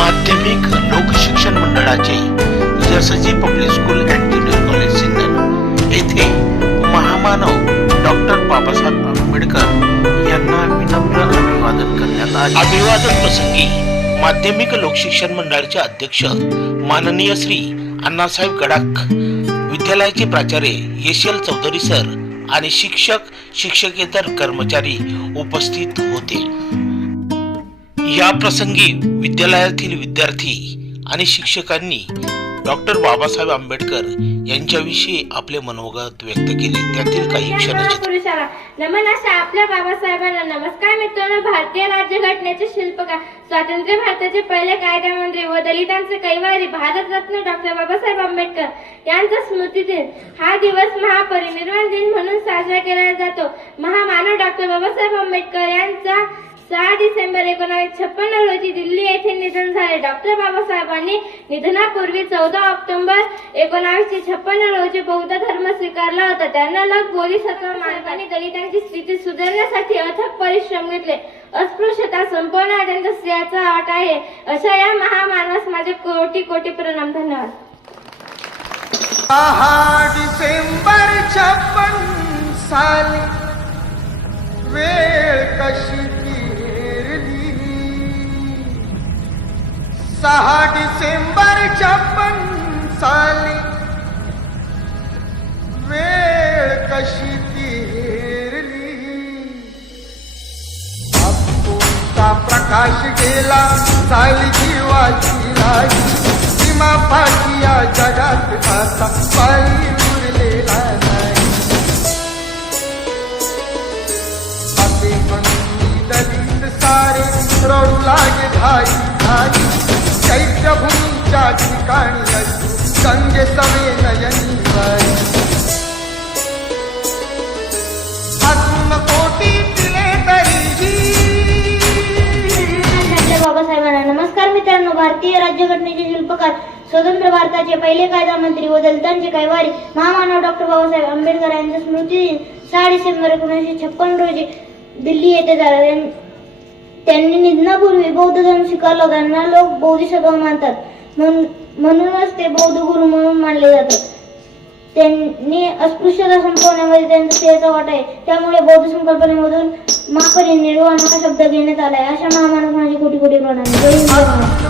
माध्यमिक लोकशिक्षण मंडळाचे Jasji public school and junior college Sinnar येथे महामानव डॉक्टर बाबासाहेब आंबेडकर यांना विनम्र अभिवादन करण्यात आले. अभिवादन प्रसंगी माध्यमिक लोकशिक्षण मंडळाचे अध्यक्ष माननीय श्री अण्णासाहेब गडाख विद्यालयाचे प्राचार्य यशल चौधरी सर आणि शिक्षक शिक्षकेतर कर्मचारी उपस्थित होते. या प्रसंगी विद्यालयातील विद्यार्थी आणि शिक्षकांनी डॉक्टर बाबासाहेब आंबेडकर यांच्याविषयी आपले मनोगत व्यक्त केले. त्यातील काही क्षणचित्र नमन अशा आपल्या बाबासाहेबांना. नमस्कार मित्रांनो भारतीय राज्यघटनेचे शिल्पकार स्वातंत्र्य भारताचे पहिले कायदामंत्री व दलितांचे कैवारी भारतरत्न डॉक्टर बाबासाहेब आंबेडकर यांचा स्मृतिदिन. हा दिवस महापरिनिर्वाण दिन म्हणून साजरा केला जातो. महामानव डॉक्टर बाबासाहेब आंबेडकर यांचा सहा डिसेंबर एकोणावीसशे छप्पन्न रोजी दिल्ली येथे निधन झाले. डॉक्टर बाबासाहेबांनी निधनापूर्वी चौदा ऑक्टोबर एकोणावीसशे छप्पन्न रोजी बौद्ध धर्म स्वीकारला होता. त्यांना लग बोधिसत्व मार्गाने दलितांची स्थिती सुधारण्यासाठी अथक परिश्रम घेतले. अस्पृश्यता संपवणं हा स्त्रियाचा आट आहे. अशा या महामानवास माझे कोटी कोटी प्रणाम. धन्यवाद. डिसेंबर छप्पन साली वेळ सहा डिसेंबर छप्पन साली वेळ कशी पेरली? बापूंचा प्रकाश गेला साली जीवाची राही सीमा पाठी या जगात आता पायी उरलेला नाही. असे म्हणून दलित सारे रडू लागे धाई धाई चैत्यभूमीच्या ठिकाणी गंगे सवे नयनी अजून कोटी दिले तरीही. बाबासाहेबांना नमस्कार मित्रांनो भारतीय राज्यघटनेचे शिल्पकार स्वतंत्र भारताचे पहिले कायदा मंत्री व दलितांचे कैवारी महामानव डॉक्टर बाबासाहेब आंबेडकर यांचा स्मृतिदिन सहा डिसेंबर एकोणीसशे छप्पन रोजी दिल्ली येथे झाला. त्यांनी निधनापूर्वी बौद्ध धर्म स्वीकारला होता. त्यांना लोक बोधिसत्व मानतात. म्हणूनच ते बौद्ध गुरु म्हणून मानले जातात. त्यांनी अस्पृश्यता संपवण्यामध्ये त्यांचा सिंहाचा वाटा आहे. त्यामुळे बौद्ध संकल्पनेमधून महापरिनिर्वाण हा शब्द घेण्यात आलाय अशा महामानव माझे कोटी कोटी प्रणाम जय हिंद. जय महाराष्ट्र.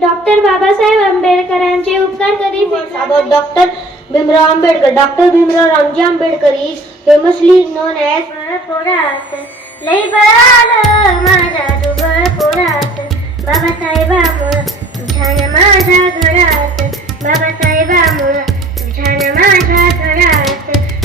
डॉक्टर बाबासाहेब आंबेडकरांचे उपकार कधी about Dr. Bhimrao Ambedkar. Dr. Bhimrao Ramji Ambedkar is famously known as पोरात लई बळाल माझ्या दुबळ पोरात बाबासाहेबामुळं तुझ्यानं माझ्या घरात बाबासाहेबामुळं तुझ्यानं माझ्या घरात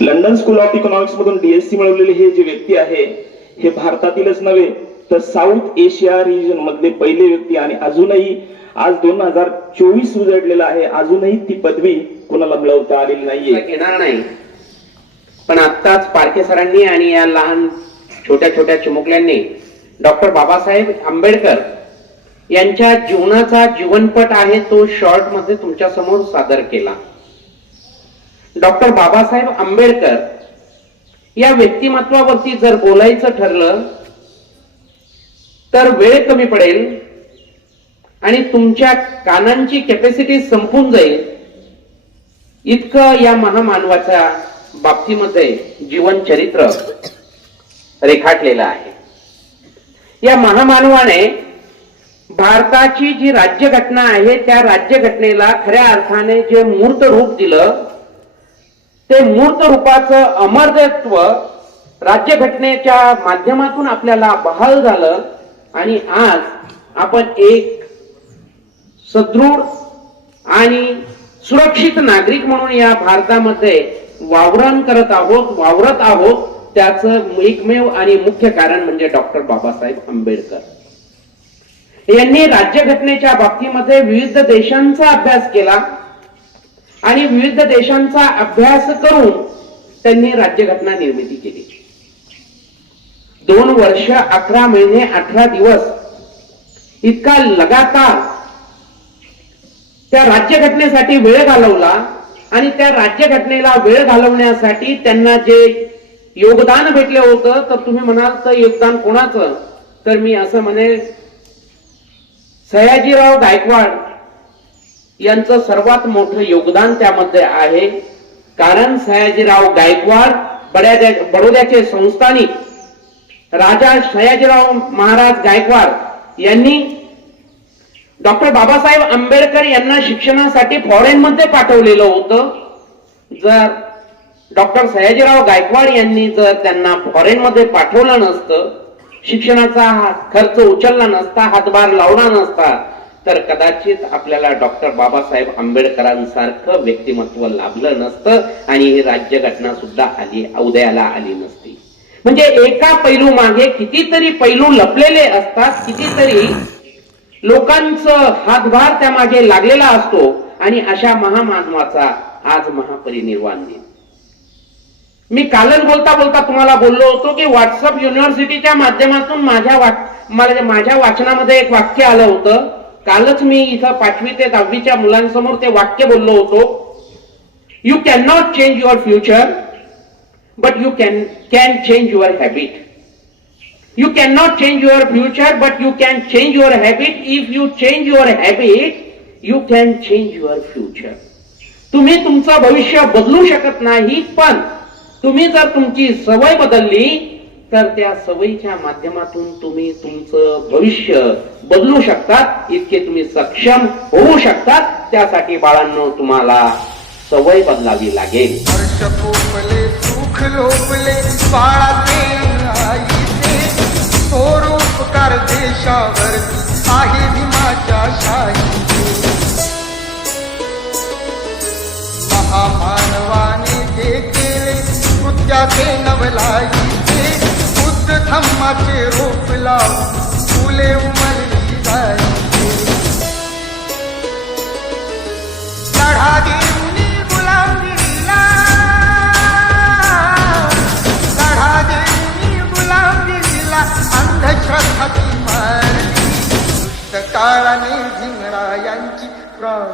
लंडन स्कूल ऑफ इकॉनॉमिक्स मधून डीएससी मिळवलेले हे जे व्यक्ती आहे हे भारतातीलच नव्हे तर साऊथ एशिया रिजन मधले पहिले व्यक्ती आणि अजूनही आज दोन हजार चोवीस उजडलेला आहे अजूनही ती पदवी कोणाला मिळवता आलेली नाहीये. घेणार नाही. पण आत्ताच पारखे सरांनी आणि या लहान छोट्या छोट्या चिमुकल्यांनी डॉक्टर बाबासाहेब आंबेडकर यांच्या जीवनाचा जीवनपट आहे तो शॉर्टमध्ये तुमच्यासमोर सादर केला. डॉक्टर बाबासाहेब आंबेडकर या व्यक्तिमत्वावरती जर बोलायचं ठरलं तर वेळ कमी पडेल आणि तुमच्या कानांची कॅपॅसिटी संपून जाईल. इतकं या महामानवाच्या बाबतीमध्ये जीवन चरित्र रेखाटलेलं आहे. या महामानवाने भारताची जी राज्यघटना आहे त्या राज्यघटनेला खऱ्या अर्थाने जे मूर्त रूप दिलं ते मूर्त रूपाचं अमरत्व राज्यघटनेच्या माध्यमातून आपल्याला बहाल झालं आणि आज आपण एक सदृढ आणि सुरक्षित नागरिक म्हणून या भारतामध्ये वावरण करत आहोत वावरत आहोत. त्याचं एकमेव आणि मुख्य कारण म्हणजे डॉक्टर बाबासाहेब आंबेडकर. यांनी राज्यघटनेच्या बाबतीमध्ये विविध देशांचा अभ्यास केला. आणि विविध देशांचा अभ्यास करून त्यांनी राज्यघटना निर्मिती केली. दोन वर्ष अकरा महिने अठरा दिवस इतका लगातार त्या राज्यघटनेसाठी वेळ घालवला आणि त्या राज्यघटनेला वेळ घालवण्यासाठी त्यांना जे योगदान भेटलं होतं तर तुम्ही म्हणाल तर योगदान कोणाचं? तर मी असं म्हणेल सयाजीराव गायकवाड यांचं सर्वात मोठं योगदान त्यामध्ये आहे. कारण सयाजीराव गायकवाड बड्या बडोद्याचे संस्थानिक राजा सयाजीराव महाराज गायकवाड यांनी डॉक्टर बाबासाहेब आंबेडकर यांना शिक्षणासाठी फॉरेन मध्ये पाठवलेलं होतं. जर डॉक्टर सयाजीराव गायकवाड यांनी जर त्यांना फॉरेन मध्ये पाठवलं नसतं शिक्षणाचा हा खर्च उचलला नसता हातभार लावला नसता तर कदाचित आपल्याला डॉक्टर बाबासाहेब आंबेडकरांसारखं व्यक्तिमत्व लाभलं नसतं आणि ही राज्यघटना सुद्धा आली उदयाला आली नसती. म्हणजे एका पैलू मागे कितीतरी पैलू लपलेले असतात कितीतरी लोकांचं हातभार त्या मागे लागलेला असतो आणि अशा महामानवाचा आज महापरिनिर्वाण दिन. मी कालच बोलता बोलता तुम्हाला बोललो होतो की व्हॉट्सअप युनिव्हर्सिटीच्या माध्यमातून माझ्या वाच माझ्या वाचनामध्ये एक वाक्य आलं होतं. कालच मी इथं पाचवी ते दहावीच्या मुलांसमोर ते वाक्य बोललो होतो. You can not change your future but you can can change your habit you can not change your future but you can change your habit if you change your habit you can change your future तुम्ही तुमचं भविष्य बदलू शकत नाही पण तुम्ही जर तुमची सवय बदलली तर त्या सवयीच्या माध्यमातून तुम्ही तुमचं भविष्य बदलू शकतात इतके तुम्ही सक्षम होऊ शकतात. त्यासाठी बाळांनो तुम्हाला सवय बदलावी लागेल. सुख लोपले उपकार आहे भीमाच्या महामानवाने जे केले कृत्याचे बुद्ध धम्माचे रोप लाव फुले उमलली जायचे. लढा देऊन गुलामगिरीला लढा देऊन गुलामगिरीला अंधश्रद्धाची मारली. दुष्ट काळाने भीमरायांची प्राण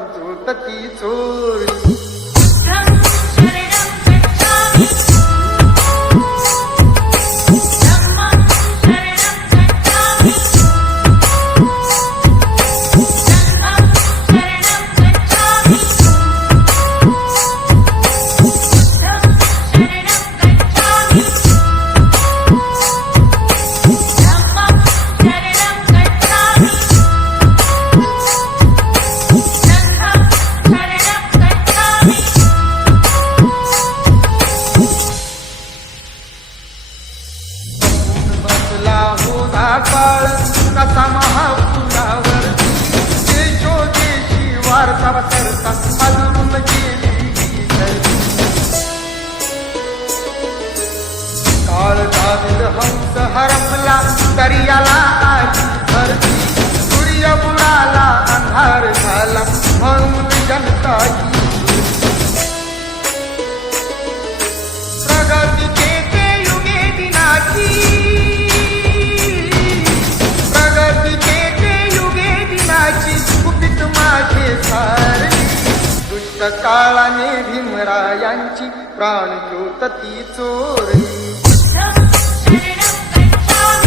पागल हंस हरपला दर्याला आली भरती. सूर्य बुडाला अंधार झाला म्हणून जनता युगे दिनाची. प्रगती केते युगे दिनाची कुपित माझे सारली दुष्ट काळाने भीमरायांची प्राणज्योत ती चोरली.